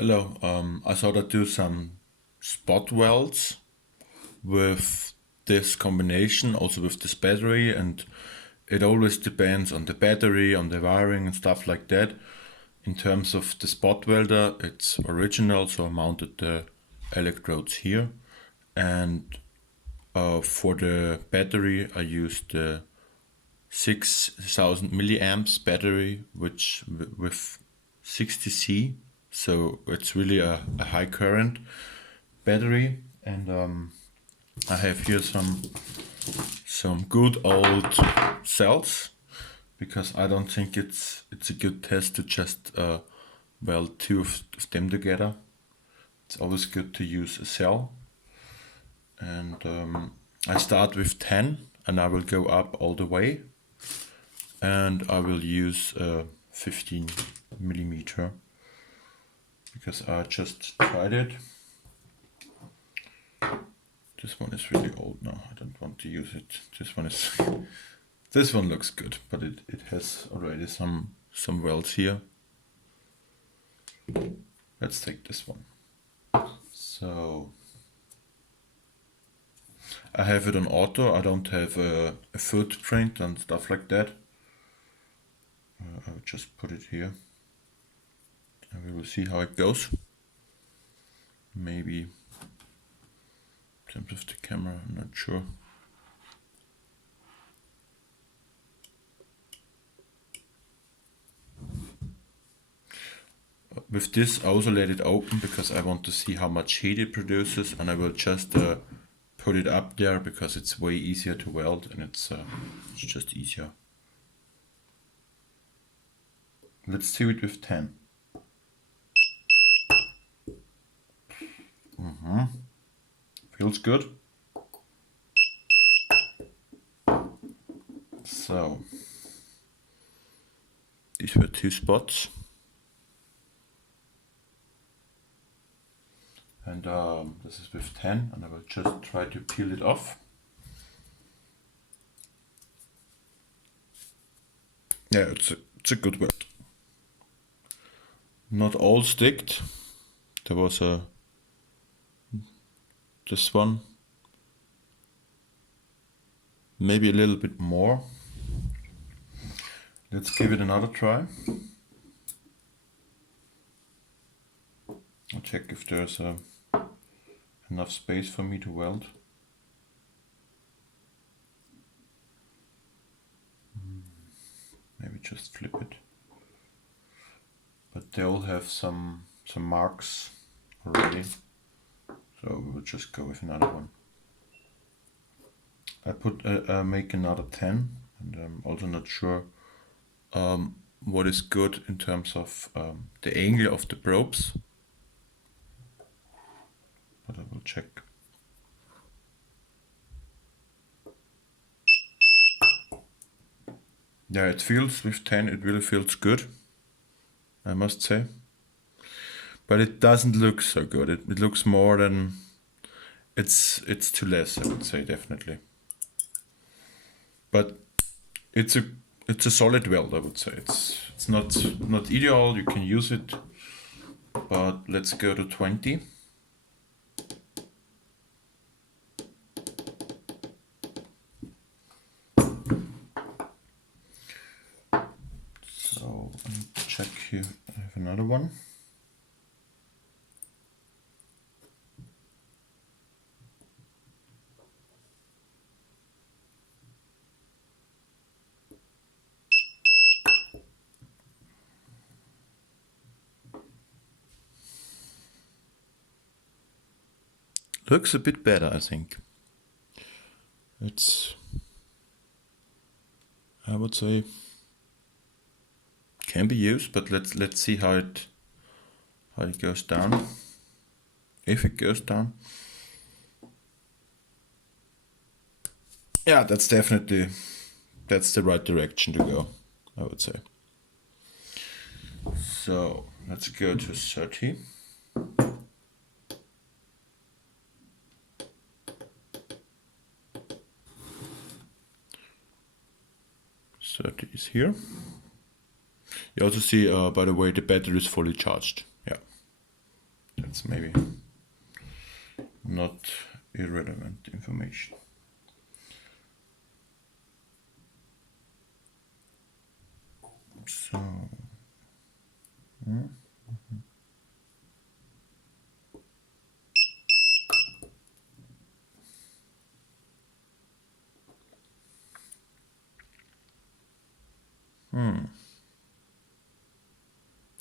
Hello, I thought I'd do some spot welds with this combination, also with this battery, and it always depends on the battery, on the wiring and stuff like that. In terms of the spot welder, it's original, so I mounted the electrodes here. And for the battery, I used the 6000 milliamps battery, which with 60C, so it's really a high current battery. And I have here some good old cells, because I don't think it's a good test to just weld two of them together. It's always good to use a cell. And I start with 10 and I will go up all the way, and I will use 15 millimeter because I just tried it. This one is really old now, I don't want to use it. This one is this one looks good, but it has already some welds here. Let's take this one. So I have it on auto, I don't have a footprint and stuff like that. I will just put it here and we will see how it goes. Maybe in terms of the camera, I'm not sure. With this, I also let it open because I want to see how much heat it produces, and I will just put it up there because it's way easier to weld, and it's just easier. Let's do it with 10. Feels good. So these were two spots, and this is with 10, and I will just try to peel it off. Yeah, it's a good weld. Not all sticked. There was this one, maybe a little bit more. Let's give it another try. I'll check if there's enough space for me to weld. Maybe just flip it. But they all have some marks already, so we'll just go with another one. I make another 10, and I'm also not sure what is good in terms of the angle of the probes, but I will check. Yeah, it feels with 10, it really feels good, I must say. But it doesn't look so good. It looks more than it's too less, I would say, definitely. But it's a solid weld, I would say. It's not ideal, you can use it, but let's go to 20. So I need to check here. I have another one. Looks a bit better, I think. It's, I would say, can be used, but let's see how it goes down. If it goes down. Yeah, that's the right direction to go, I would say. So let's go to 30. 30 is here. You also see, by the way, the battery is fully charged. Yeah. that's maybe not irrelevant information. So,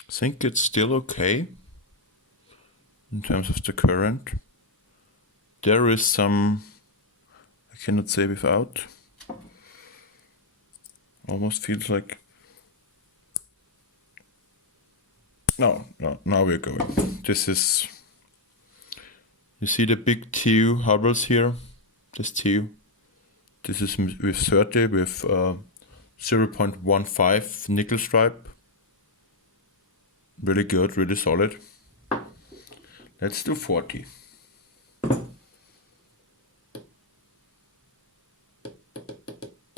I think it's still okay in terms of the current. There is some, I cannot say without, almost feels like, no, now we're going. This is, you see the big two hubbles here, this two. This is with 30 with 0.15 nickel stripe. Really good, really solid. Let's do 40.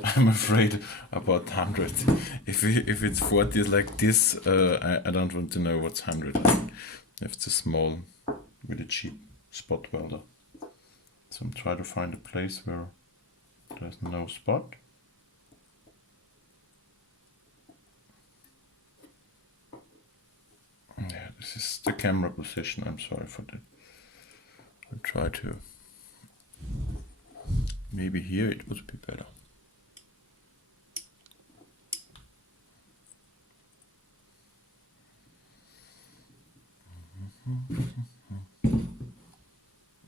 I'm afraid about 100. If it's 40 like this, I don't want to know what's 100. If it's a small, really cheap spot welder. So I'm trying to find a place where there's no spot. Yeah, this is the camera position. I'm sorry for that. I'll try to. Maybe here it would be better.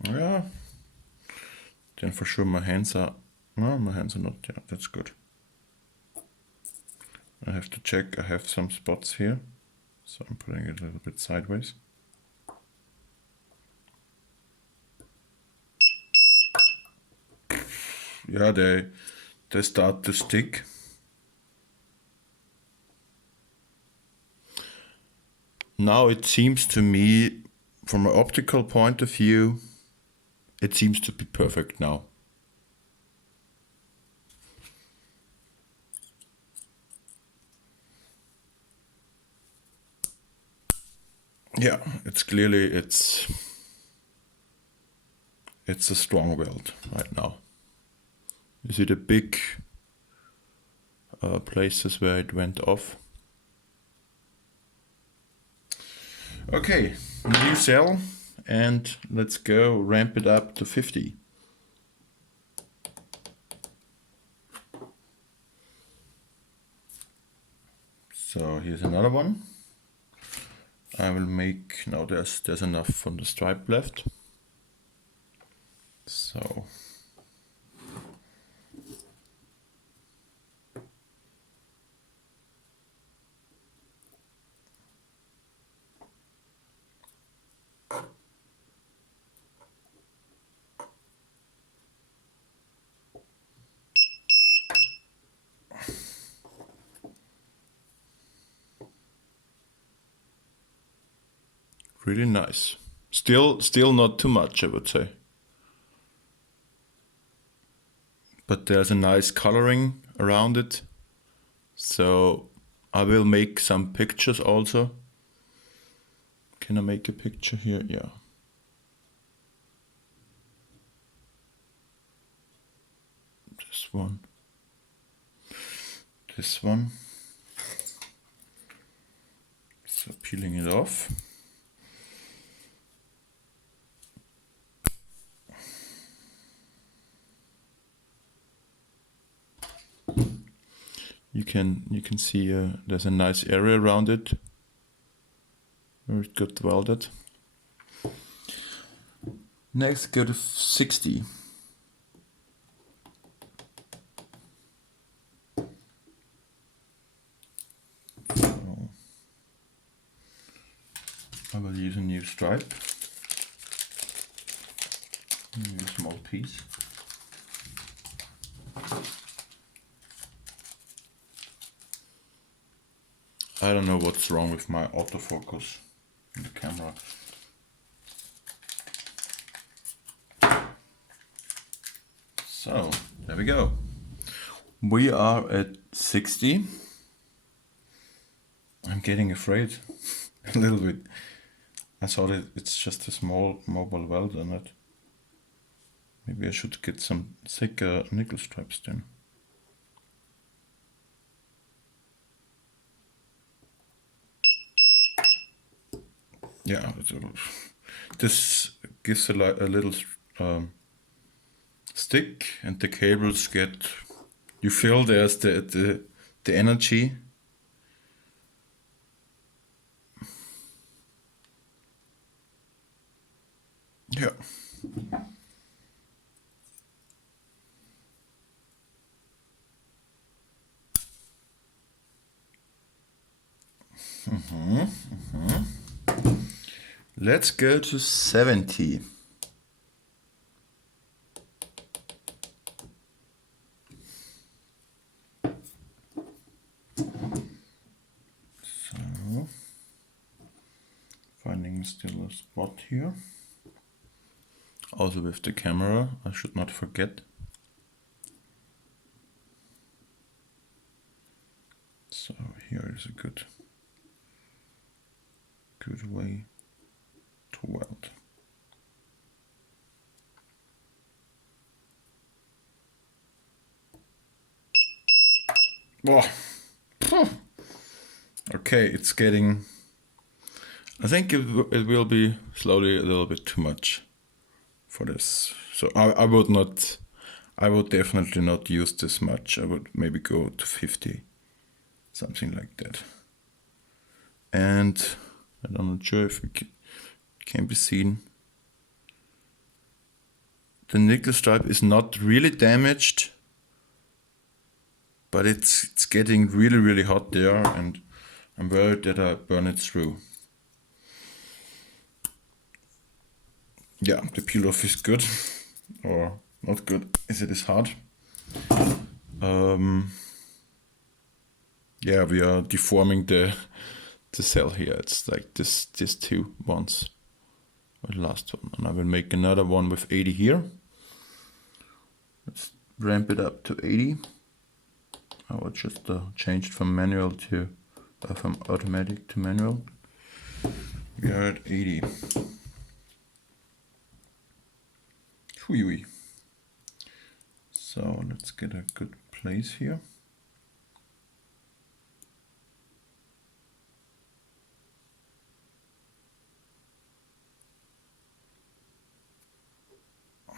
Yeah. Then for sure my hands are. No, my hands are not. Yeah, that's good. I have to check. I have some spots here, so I'm putting it a little bit sideways. Yeah, they start to stick. Now it seems to me, from an optical point of view, it seems to be perfect now. Yeah, it's clearly it's a strong weld right now. You see the big places where it went off. Okay, new cell, and let's go ramp it up to 50. So here's another one. I will make, now there's enough from the stripe left. So really nice. Still not too much, I would say. But there's a nice coloring around it. So I will make some pictures also. Can I make a picture here? Yeah. This one. This one. So peeling it off. You can see there's a nice area around it where it got welded. Next, go to 60. So I will use a new stripe, a new small piece. I don't know what's wrong with my autofocus in the camera. So, there we go. We are at 60. I'm getting afraid a little bit. I thought it's just a small mobile weld on it. Maybe I should get some thicker nickel stripes then. Yeah, this gives a little stick, and the cables get. You feel there's the energy. Yeah. Let's go to 70. So, finding still a spot here. Also with the camera, I should not forget. So here is a good way to weld. Whoa. Okay, it's getting. I think it will be slowly a little bit too much for this. So I would not. I would definitely not use this much. I would maybe go to 50, something like that. And I'm not sure if it can be seen. The nickel stripe is not really damaged, but it's getting really hot there, and I'm worried that I burn it through. Yeah, the peel off is good, or not good as it is hard. Yeah, we are deforming the cell here. It's like this two ones, or the last one, and I will make another one with 80 here. Let's ramp it up to 80. I will just change it from manual to from automatic to manual. We are at 80. Whee. So let's get a good place here.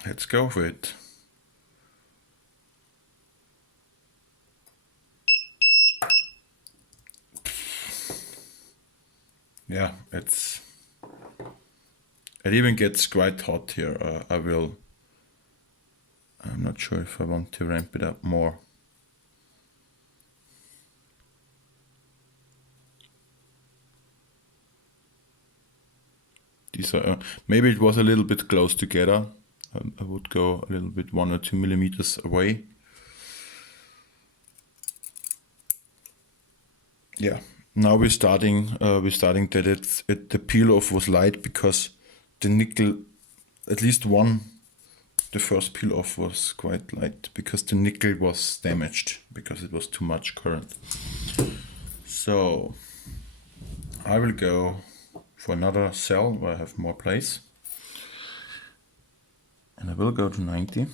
Let's go for it. Yeah, it even gets quite hot here. I'm not sure if I want to ramp it up more. These are maybe it was a little bit close together. I would go a little bit 1 or 2 millimeters away. Yeah, now we're starting that the peel off was light because the nickel, at least one, the first peel off was quite light because the nickel was damaged because it was too much current. So I will go for another cell where I have more place, and I will go to 90.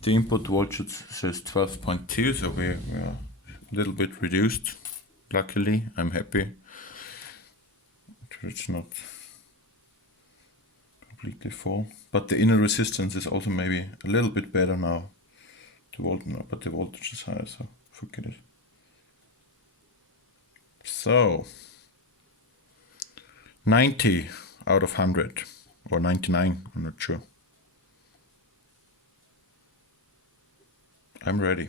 The input voltage says 12.2, so we are a little bit reduced. Luckily, I'm happy. It's not completely full, but the inner resistance is also maybe a little bit better now. But the voltage is higher, so forget it. So 90 out of 100, or 99, I'm not sure. I'm ready.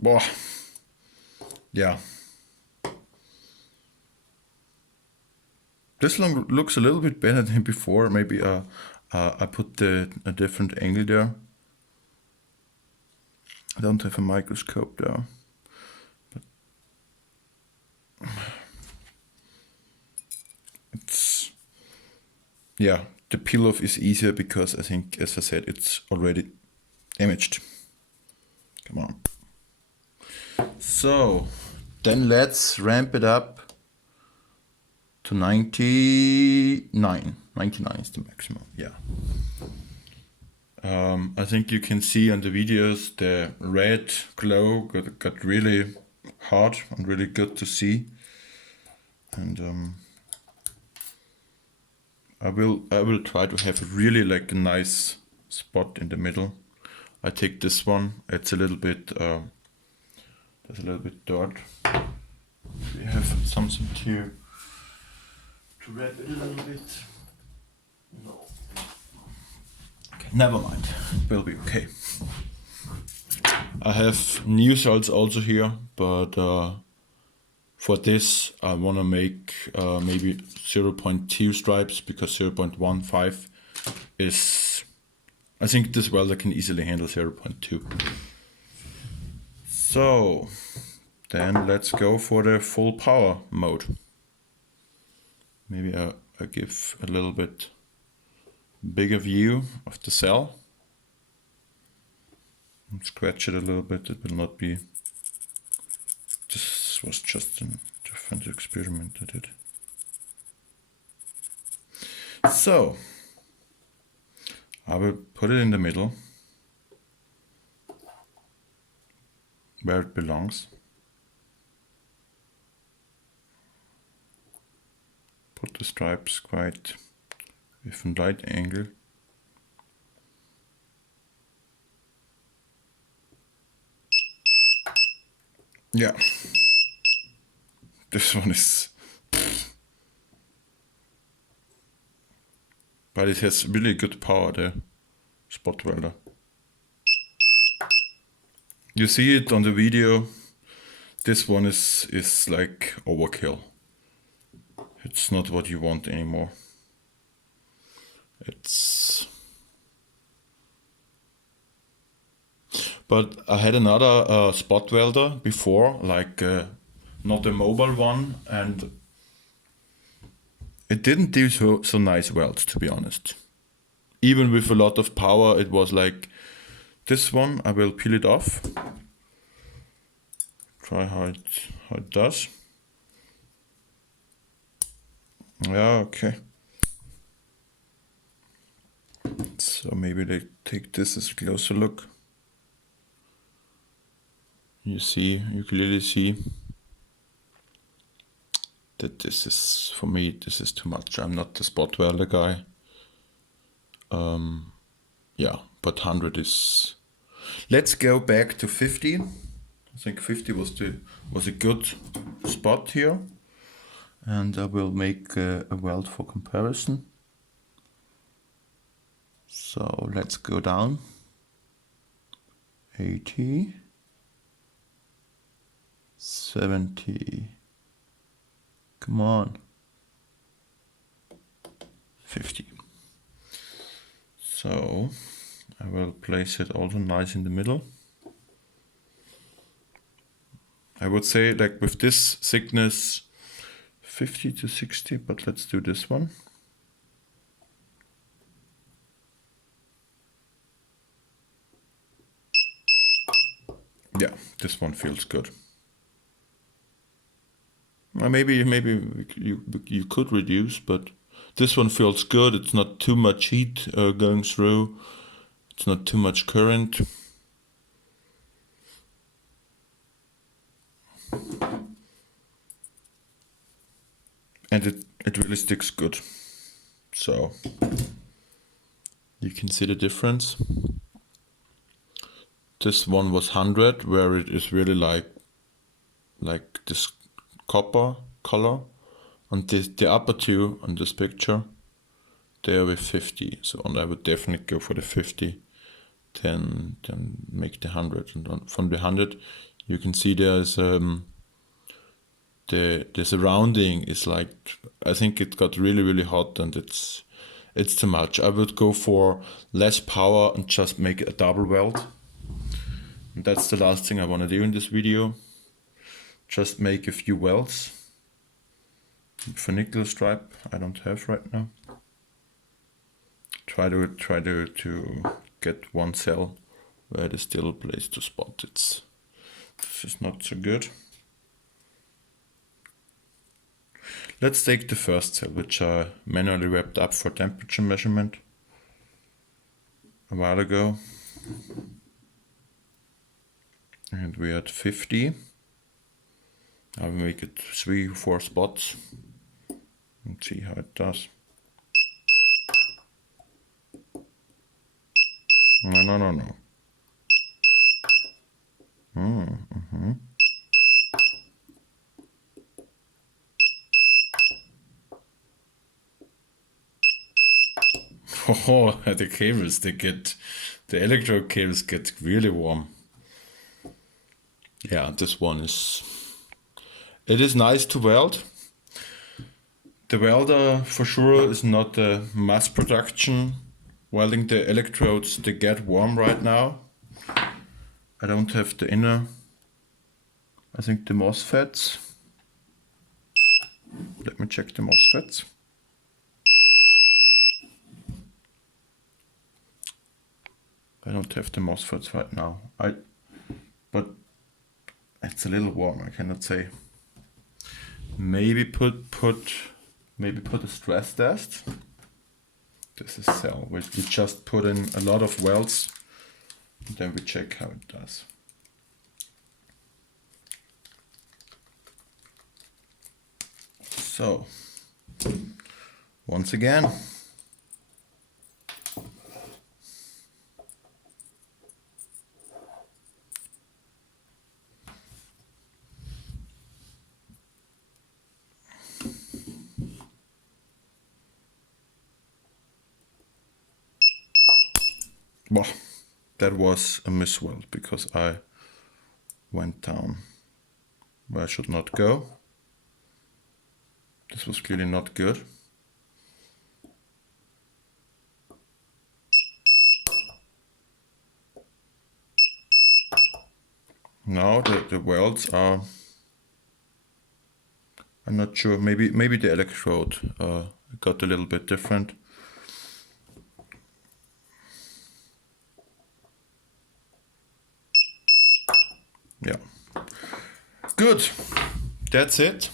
Whoa. Yeah. This one looks a little bit better than before. Maybe I put a different angle there. I don't have a microscope there. But it's, yeah, the peel off is easier because I think, as I said, it's already imaged. Come on. So then let's ramp it up to 99. 99 is the maximum, yeah. I think you can see on the videos the red glow got really hard and really good to see. And I will try to have really like a nice spot in the middle. I take this one. It's a little bit there's a little bit dirt. We have something to wrap it a little bit. No. Okay, never mind. Will be okay. I have new cells also here, but for this I want to make maybe 0.2 stripes, because 0.15 is, I think this welder can easily handle 0.2. So then let's go for the full power mode. Maybe I give a little bit bigger view of the cell. Scratch it a little bit, it will not be, this was just a different experiment I did. So I will put it in the middle where it belongs. Put the stripes quite with a right angle. Yeah, this one is, but it has really good power, the spot welder. You see it on the video, this one is like overkill. It's not what you want anymore. But I had another spot welder before, like not a mobile one, and it didn't do so nice welds, to be honest. Even with a lot of power, it was like this one. I will peel it off. Try how it does. Yeah, okay. So maybe they take this as a closer look. You clearly see that this is, for me, this is too much. I'm not the spot welder guy. Yeah, but 100 is. Let's go back to 50. I think 50 was a good spot here, and I will make a weld for comparison. So let's go down. 80, 70. Come on. 50. So I will place it also nice in the middle. I would say like with this thickness 50 to 60, but let's do this one. Yeah, this one feels good. Maybe you could reduce, but this one feels good. It's not too much heat going through. It's not too much current. And it really sticks good. So you can see the difference. This one was 100, where it is really like this copper color, and the upper two on this picture, they are with 50. So, and I would definitely go for the 50, then make the 100. And from the 100, you can see there's the surrounding is like, I think it got really hot, and it's too much. I would go for less power and just make a double weld. And that's the last thing I want to do in this video. Just make a few welds for nickel stripe I don't have right now. Try to get one cell where it is still a place to spot. It This is not so good. Let's take the first cell, which I manually wrapped up for temperature measurement a while ago. And we are at 50. I will make it 3 or 4 spots and see how it does. No. Oh, the cables, the electrode cables get really warm. Yeah, this one it is nice to weld. The welder for sure is not a mass production. Welding the electrodes, they get warm right now. I don't have the inner, I think the MOSFETs. Let me check the MOSFETs. I don't have the MOSFETs right now. But it's a little warm, I cannot say. Maybe put a stress test. This is cell. We just put in a lot of welds, and then we check how it does. So, once again, well, that was a misweld because I went down where I should not go. This was clearly not good. Now the welds are, I'm not sure, maybe the electrode got a little bit different. Yeah. Good. That's it.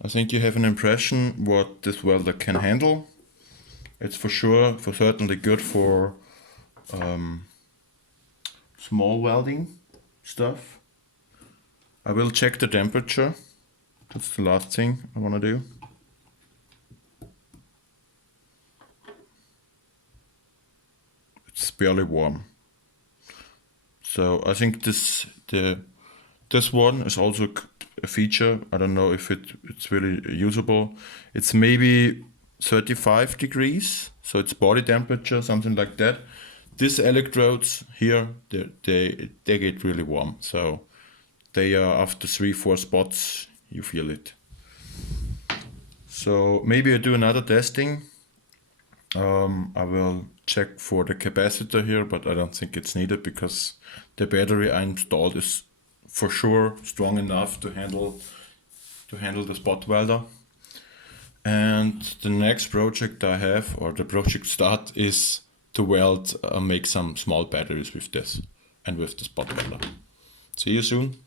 I think you have an impression what this welder can handle. It's for certainly good for small welding stuff. I will check the temperature. That's the last thing I want to do. It's barely warm. So I think this one is also a feature. I don't know if it's really usable. It's maybe 35 degrees, so it's body temperature, something like that. These electrodes here, they get really warm. So they are after 3-4 spots, you feel it. So maybe I do another testing. I will check for the capacitor here, but I don't think it's needed because the battery I installed is for sure strong enough to handle the spot welder. And the next project I have, or the project start, is to weld, make some small batteries with this and with the spot welder. See you soon.